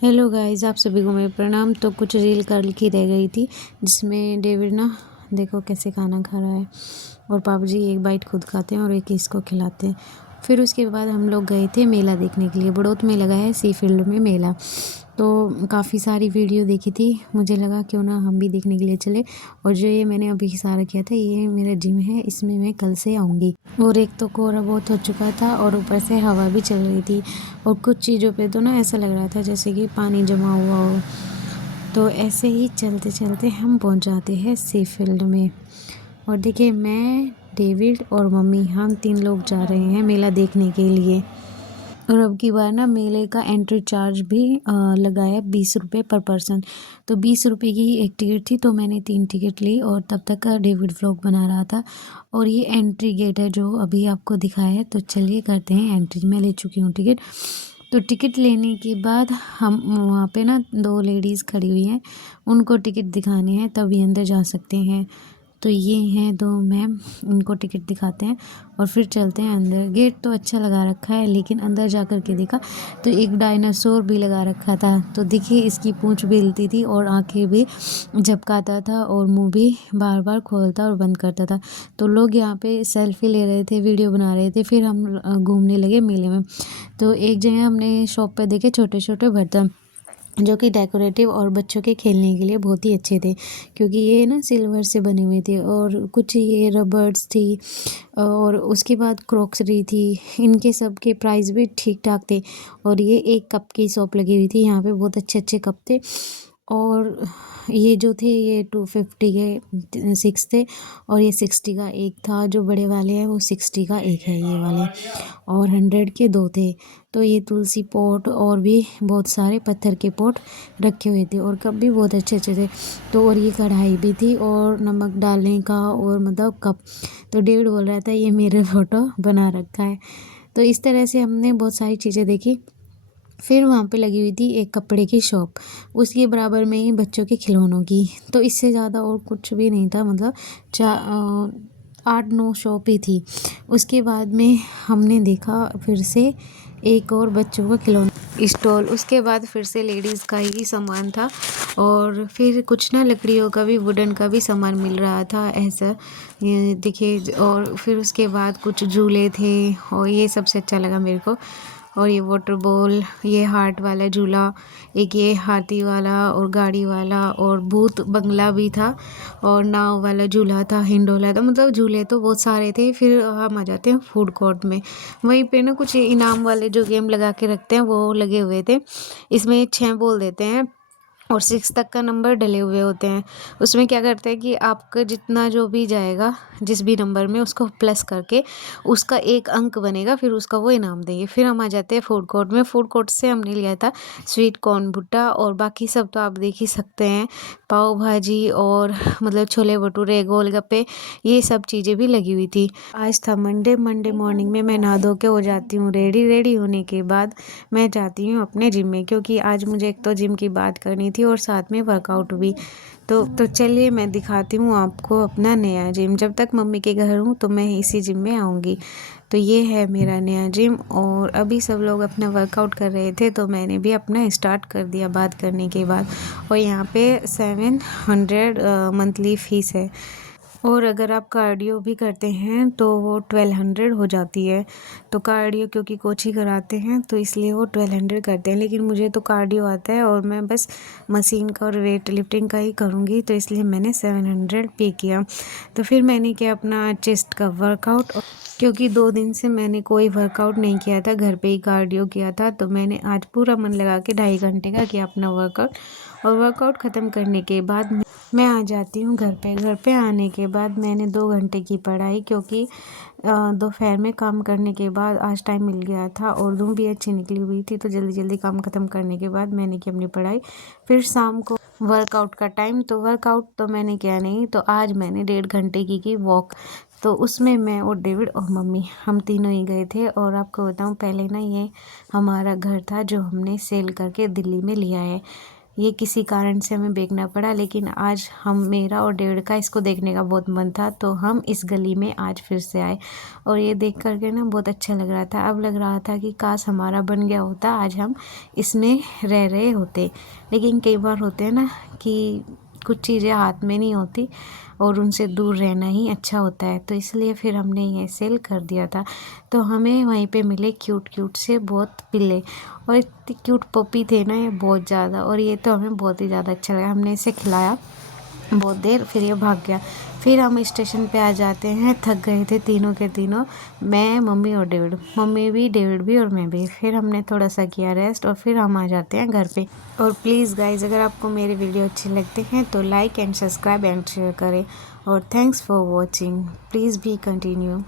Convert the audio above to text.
Hello guys, आप सभी को मेरे प्रणाम। तो कुछ रील कल की रह गई थी जिसमें डेविड ना देखो कैसे खाना खा रहा है और पापा जी एक बाइट खुद खाते हैं और एक इसको खिलाते हैं। फिर उसके बाद हम लोग गए थे मेला देखने के लिए। बड़ौत में लगा है सी फील्ड में मेला। तो काफ़ी सारी वीडियो देखी थी, मुझे लगा क्यों ना हम भी देखने के लिए चले। और जो ये मैंने अभी इशारा किया था, ये मेरा जिम है, इसमें मैं कल से आऊँगी। और एक तो कोहरा बहुत हो चुका था और ऊपर से हवा भी चल रही थी और कुछ चीज़ों पे तो ना ऐसा लग रहा था जैसे कि पानी जमा हुआ हो। तो ऐसे ही चलते चलते हम पहुंच जाते हैं सी फील्ड में। और देखिए, मैं, डेविड और मम्मी, हम 3 लोग जा रहे हैं मेला देखने के लिए। और अब की बार ना मेले का एंट्री चार्ज भी लगा है 20 रुपये पर पर्सन। तो 20 रुपये की एक टिकट थी, तो मैंने 3 टिकट ली और तब तक का डेविड व्लॉग बना रहा था। और ये एंट्री गेट है जो अभी आपको दिखाया है। तो चलिए करते हैं एंट्री। मैं ले चुकी हूँ टिकट। तो टिकट लेने के बाद हम वहाँ पे ना 2 लेडीज़ खड़ी हुई हैं, उनको टिकट दिखाने हैं तभी अंदर जा सकते हैं। तो ये हैं 2 मैम, इनको टिकट दिखाते हैं और फिर चलते हैं अंदर। गेट तो अच्छा लगा रखा है, लेकिन अंदर जा कर के देखा तो एक डायनासोर भी लगा रखा था। तो देखिए, इसकी पूंछ भी हिलती थी और आंखें भी झपकाता था और मुंह भी बार बार खोलता और बंद करता था। तो लोग यहाँ पे सेल्फी ले रहे थे, वीडियो बना रहे थे। फिर हम घूमने लगे मेले में। तो एक जगह हमने शॉप पे देखे छोटे छोटे बर्तन, जो कि डेकोरेटिव और बच्चों के खेलने के लिए बहुत ही अच्छे थे, क्योंकि ये ना सिल्वर से बने हुए थे। और कुछ ये रबर्स थी और उसके बाद क्रॉकरी थी। इनके सब के प्राइस भी ठीक ठाक थे। और ये एक कप की शॉप लगी हुई थी, यहाँ पे बहुत अच्छे अच्छे कप थे। और ये जो थे ये 250 के 6 थे और ये 60 का एक था। जो बड़े वाले हैं वो 60 का एक है ये वाले, और 100 के 2 थे। तो ये तुलसी पॉट और भी बहुत सारे पत्थर के पॉट रखे हुए थे और कप भी बहुत अच्छे अच्छे थे। तो और ये कढ़ाई भी थी और नमक डालने का और मतलब कप। तो डेविड बोल रहा था ये मेरे फ़ोटो बना रखा है। तो इस तरह से हमने बहुत सारी चीज़ें देखी। फिर वहाँ पे लगी हुई थी एक कपड़े की शॉप, उसके बराबर में ही बच्चों के खिलौनों की। तो इससे ज़्यादा और कुछ भी नहीं था, मतलब 8-9 शॉप ही थी। उसके बाद में हमने देखा फिर से एक और बच्चों का खिलौना स्टॉल। उसके बाद फिर से लेडीज़ का ही सामान था और फिर कुछ ना लकड़ियों का भी, वुडन का भी सामान मिल रहा था ऐसा, ये देखिए। और फिर उसके बाद कुछ झूले थे और ये सबसे अच्छा लगा मेरे को। और ये वाटर बॉल, ये हार्ट वाला झूला, एक ये हाथी वाला और गाड़ी वाला, और भूत बंगला भी था और नाव वाला झूला था, हिंडोला था। मतलब झूले तो बहुत सारे थे। फिर हम आ जाते हैं फूड कोर्ट में। वहीं पे ना कुछ इनाम वाले जो गेम लगा के रखते हैं वो लगे हुए थे। इसमें 6 बोल देते हैं और 6 तक का नंबर डले हुए होते हैं। उसमें क्या करते हैं कि आपका जितना जो भी जाएगा जिस भी नंबर में, उसको प्लस करके उसका एक अंक बनेगा, फिर उसका वो इनाम देंगे। फिर हम आ जाते हैं फूड कोर्ट में। फूड कोर्ट से हमने लिया था स्वीट कॉर्न भुट्टा और बाकी सब तो आप देख ही सकते हैं, पाव भाजी और मतलब छोले भटूरे, गोलगप्पे, ये सब चीज़ें भी लगी हुई थी। आज था मंडे। मंडे मॉर्निंग में मैं नहा धो के हो जाती हूँ रेडी। रेडी होने के बाद मैं जाती हूँ अपने जिम में, क्योंकि आज मुझे एक तो जिम की बात करनी थी और साथ में वर्कआउट भी। तो चलिए मैं दिखाती हूँ आपको अपना नया जिम। जब तक मम्मी के घर हूँ तो मैं इसी जिम में आऊँगी। तो ये है मेरा नया जिम और अभी सब लोग अपना वर्कआउट कर रहे थे तो मैंने भी अपना स्टार्ट कर दिया बात करने के बाद। और यहाँ पे 700 मंथली फ़ीस है। और अगर आप कार्डियो भी करते हैं तो वो 1200 हो जाती है। तो कार्डियो क्योंकि कोच ही कराते हैं तो इसलिए वो 1200 करते हैं। लेकिन मुझे तो कार्डियो आता है और मैं बस मशीन का और वेट लिफ्टिंग का ही करूँगी, तो इसलिए मैंने 700 पे किया। तो फिर मैंने किया अपना चेस्ट का वर्कआउट, क्योंकि 2 दिन से मैंने कोई वर्कआउट नहीं किया था, घर पे ही कार्डियो किया था। तो मैंने आज पूरा मन लगा के 2.5 घंटे का किया अपना वर्कआउट। और वर्कआउट ख़त्म करने के बाद मैं आ जाती हूँ घर पे। घर पे आने के बाद मैंने 2 घंटे की पढ़ाई, क्योंकि दोपहर में काम करने के बाद आज टाइम मिल गया था और धूप भी अच्छी निकली हुई थी। तो जल्दी जल्दी काम ख़त्म करने के बाद मैंने की अपनी पढ़ाई। फिर शाम को वर्कआउट का टाइम, तो वर्कआउट तो मैंने किया नहीं। तो आज मैंने 1.5 घंटे की वॉक। तो उसमें मैं और डेविड और मम्मी हम तीनों ही गए थे। और आपको बताऊं, पहले ना ये हमारा घर था जो हमने सेल करके दिल्ली में लिया है। ये किसी कारण से हमें बेचना पड़ा, लेकिन आज हम मेरा और डेविड का इसको देखने का बहुत मन था, तो हम इस गली में आज फिर से आए और ये देख करके ना बहुत अच्छा लग रहा था। अब लग रहा था कि काश हमारा बन गया होता, आज हम इसमें रह रहे होते। लेकिन कई बार होते हैं ना कि कुछ चीज़ें हाथ में नहीं होती और उनसे दूर रहना ही अच्छा होता है, तो इसलिए फिर हमने ये सेल कर दिया था। तो हमें वहीं पे मिले क्यूट क्यूट से बहुत पिल्ले और इतनी क्यूट पपी थे ना ये, बहुत ज़्यादा। और ये तो हमें बहुत ही ज़्यादा अच्छा लगा, हमने इसे खिलाया बहुत देर, फिर ये भाग गया। फिर हम स्टेशन पे आ जाते हैं, थक गए थे तीनों के तीनों, मैं, मम्मी और डेविड, मम्मी भी, डेविड भी और मैं भी। फिर हमने थोड़ा सा किया रेस्ट और फिर हम आ जाते हैं घर पे। और प्लीज़ गाइज, अगर आपको मेरे वीडियो अच्छे लगते हैं तो like and subscribe and share करें। और थैंक्स फॉर वॉचिंग, प्लीज़ भी कंटिन्यू।